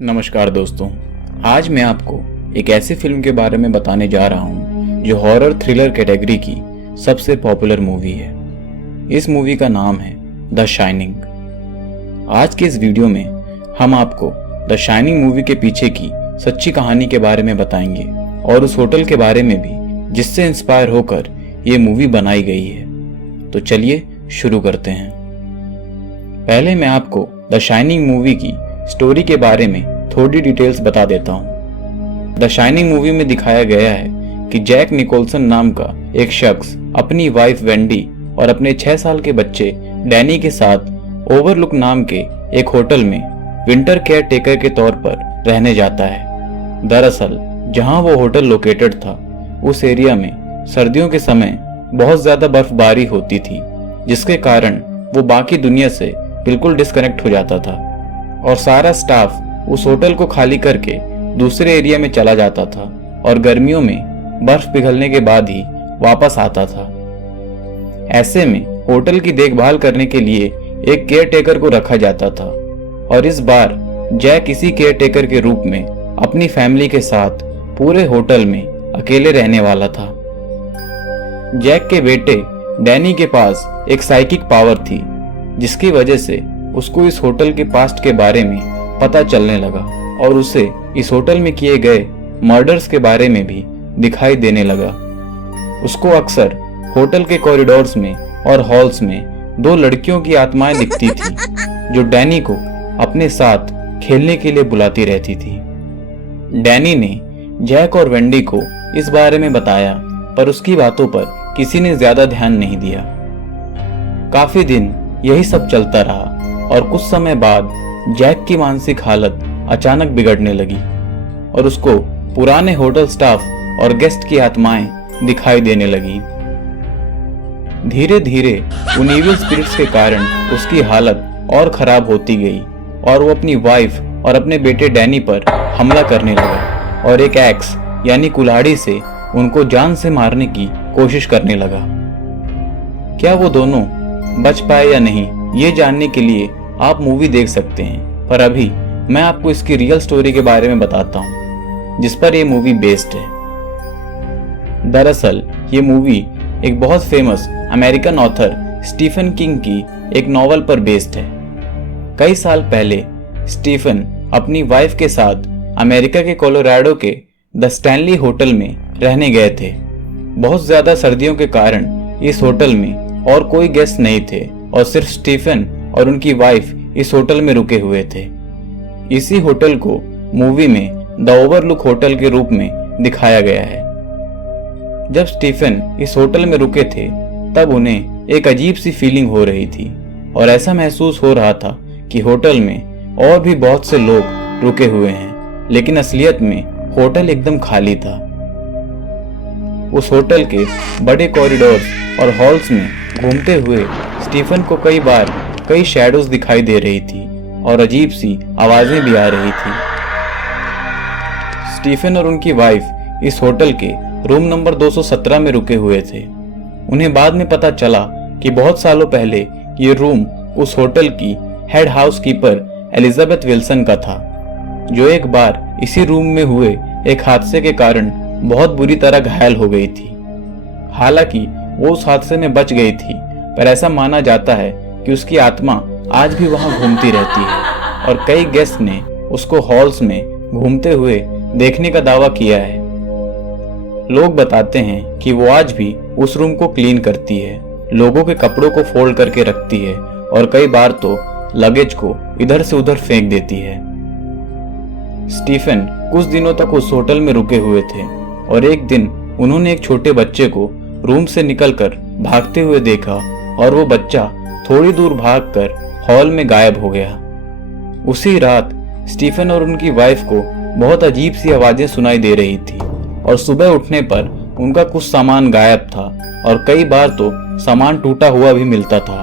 नमस्कार दोस्तों, आज मैं आपको एक ऐसी फिल्म के बारे में बताने जा रहा हूं जो हॉरर थ्रिलर कैटेगरी की सबसे पॉपुलर मूवी है। इस मूवी का नाम है द शाइनिंग। आज के इस वीडियो में हम आपको द शाइनिंग मूवी के पीछे की सच्ची कहानी के बारे में बताएंगे और उस होटल के बारे में भी जिससे इंस्पायर होकर ये मूवी बनाई गई है। तो चलिए शुरू करते हैं। पहले मैं आपको द शाइनिंग मूवी की स्टोरी के बारे में थोड़ी डिटेल्स बता देता हूँ। द शाइनिंग मूवी में दिखाया गया है कि जैक निकोलसन नाम का एक शख्स अपनी वाइफ वेंडी और अपने 6 साल के बच्चे डैनी के साथ ओवरलुक नाम के एक होटल में विंटर केयर टेकर के तौर पर रहने जाता है। दरअसल जहां वो होटल लोकेटेड था उस एरिया में सर्दियों के समय बहुत ज्यादा बर्फबारी होती थी, जिसके कारण वो बाकी दुनिया से बिल्कुल डिस्कनेक्ट हो जाता था और सारा स्टाफ उस होटल को खाली करके दूसरे एरिया में चला जाता था और गर्मियों में बर्फ पिघलने के बाद ही वापस आता था। ऐसे में होटल की देखभाल करने के लिए एक केयर टेकर को रखा जाता था और इस बार जैक इसी केयर टेकर के रूप में अपनी फैमिली के साथ पूरे होटल में अकेले रहने वाला था। जैक के बेटे डैनी के पास एक साइकिक पावर थी, जिसकी वजह से उसको इस होटल के पास्ट के बारे में पता चलने लगा और उसे इस होटल में किए गए मर्डर्स के बारे में भी दिखाई देने लगा। उसको अक्सर होटल के कॉरिडोर्स में और हॉल्स में 2 लड़कियों की आत्माएं दिखती थी जो डैनी को अपने साथ खेलने के लिए बुलाती रहती थी। डैनी ने जैक और वेंडी को इस बारे में बताया, पर उसकी बातों पर किसी ने ज्यादा ध्यान नहीं दिया। काफी दिन यही सब चलता रहा और कुछ समय बाद जैक की मानसिक हालत अचानक बिगड़ने लगी और उसको पुराने होटल स्टाफ और गेस्ट की आत्माएं दिखाई देने लगी। धीरे धीरे उन इविल स्पिरिट्स के कारण उसकी हालत और खराब होती गई और वो अपनी वाइफ और अपने बेटे डैनी पर हमला करने लगा और एक एक्स यानी कुल्हाड़ी से उनको जान से मारने की कोशिश करने लगा। क्या वो दोनों बच पाए या नहीं, ये जानने के लिए आप मूवी देख सकते हैं, पर अभी मैं आपको इसकी रियल स्टोरी के बारे में बताता हूँ जिस पर यह मूवी बेस्ड है। दरअसल ये मूवी एक बहुत famous American author Stephen King की एक नॉवल पर बेस्ड है। कई साल पहले स्टीफन अपनी वाइफ के साथ अमेरिका के कोलोराडो के द स्टैनली होटल में रहने गए थे। बहुत ज्यादा सर्दियों के कारण इस होटल में और कोई गेस्ट नहीं थे और सिर्फ स्टीफन और उनकी वाइफ इस होटल में रुके हुए थे। इसी होटल को मूवी में द ओवरलुक होटल के रूप में दिखाया गया है। जब स्टीफन इस होटल में रुके थे तब उन्हें एक अजीब सी फीलिंग हो रही थी और ऐसा महसूस हो रहा था कि होटल में और भी बहुत से लोग रुके हुए हैं, लेकिन असलियत में होटल एकदम खाली था। उस होटल के बड़े कॉरिडोर्स और हॉल्स में घूमते हुए स्टीफन को कई बार कई शैडोज दिखाई दे रही थी और अजीब सी आवाजें भी आ रही थी। स्टीफन और उनकी वाइफ इस होटल के रूम नंबर 217 में रुके हुए थे। उन्हें बाद में पता चला कि बहुत सालों पहले ये रूम उस होटल की हेड हाउसकीपर एलिजाबेथ विल्सन का था, जो एक बार इसी रूम में हुए एक हादसे के कारण बहुत बुरी तरह घायल हो गई थी। हालांकि वो उस हादसे में बच गई थी, पर ऐसा माना जाता है कि उसकी आत्मा आज भी वहां घूमती रहती है और कई गेस्ट ने उसको हॉल्स में घूमते हुए देखने का दावा किया है। लोग बताते हैं कि वो आज भी उस रूम को क्लीन करती है, लोगों के कपड़ों को फोल्ड करके रखती है और कई बार तो लगेज को इधर से उधर फेंक देती है। स्टीफन कुछ दिनों तक उस होटल में रुके हुए थे और एक दिन उन्होंने एक छोटे बच्चे को रूम से निकलकर भागते हुए देखा और वो बच्चा थोड़ी दूर भागकर हॉल में गायब हो गया। उसी रात स्टीफन और उनकी वाइफ को बहुत अजीब सी आवाजें सुनाई दे रही थी और सुबह उठने पर उनका कुछ सामान गायब था और कई बार तो सामान टूटा हुआ भी मिलता था।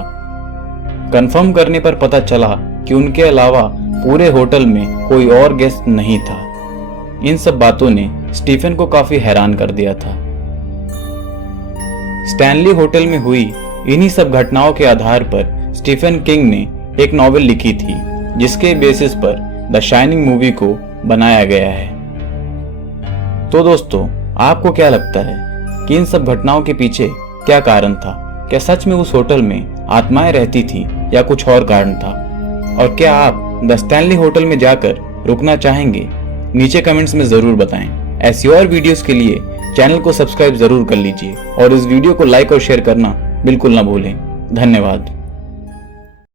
कंफर्म करने पर पता चला कि उनके अलावा पूरे होटल में कोई और गेस्ट नहीं था। इन सब बातों ने स्टीफन को काफी हैरान कर दिया था। स्टैनली होटल में हुई इन्हीं सब घटनाओं के आधार पर स्टीफन किंग ने एक नॉवेल लिखी थी, जिसके बेसिस पर द शाइनिंग मूवी को बनाया गया है। तो दोस्तों, आपको क्या लगता है कि इन सब घटनाओं के पीछे क्या कारण था? क्या सच में उस होटल में आत्माएं रहती थी या कुछ और कारण था? और क्या आप द स्टैनली होटल में जाकर रुकना चाहेंगे? नीचे कमेंट्स में जरूर बताएं। ऐसी और वीडियोस के लिए चैनल को सब्सक्राइब जरूर कर लीजिए और इस वीडियो को लाइक और शेयर करना बिल्कुल ना भूलें। धन्यवाद।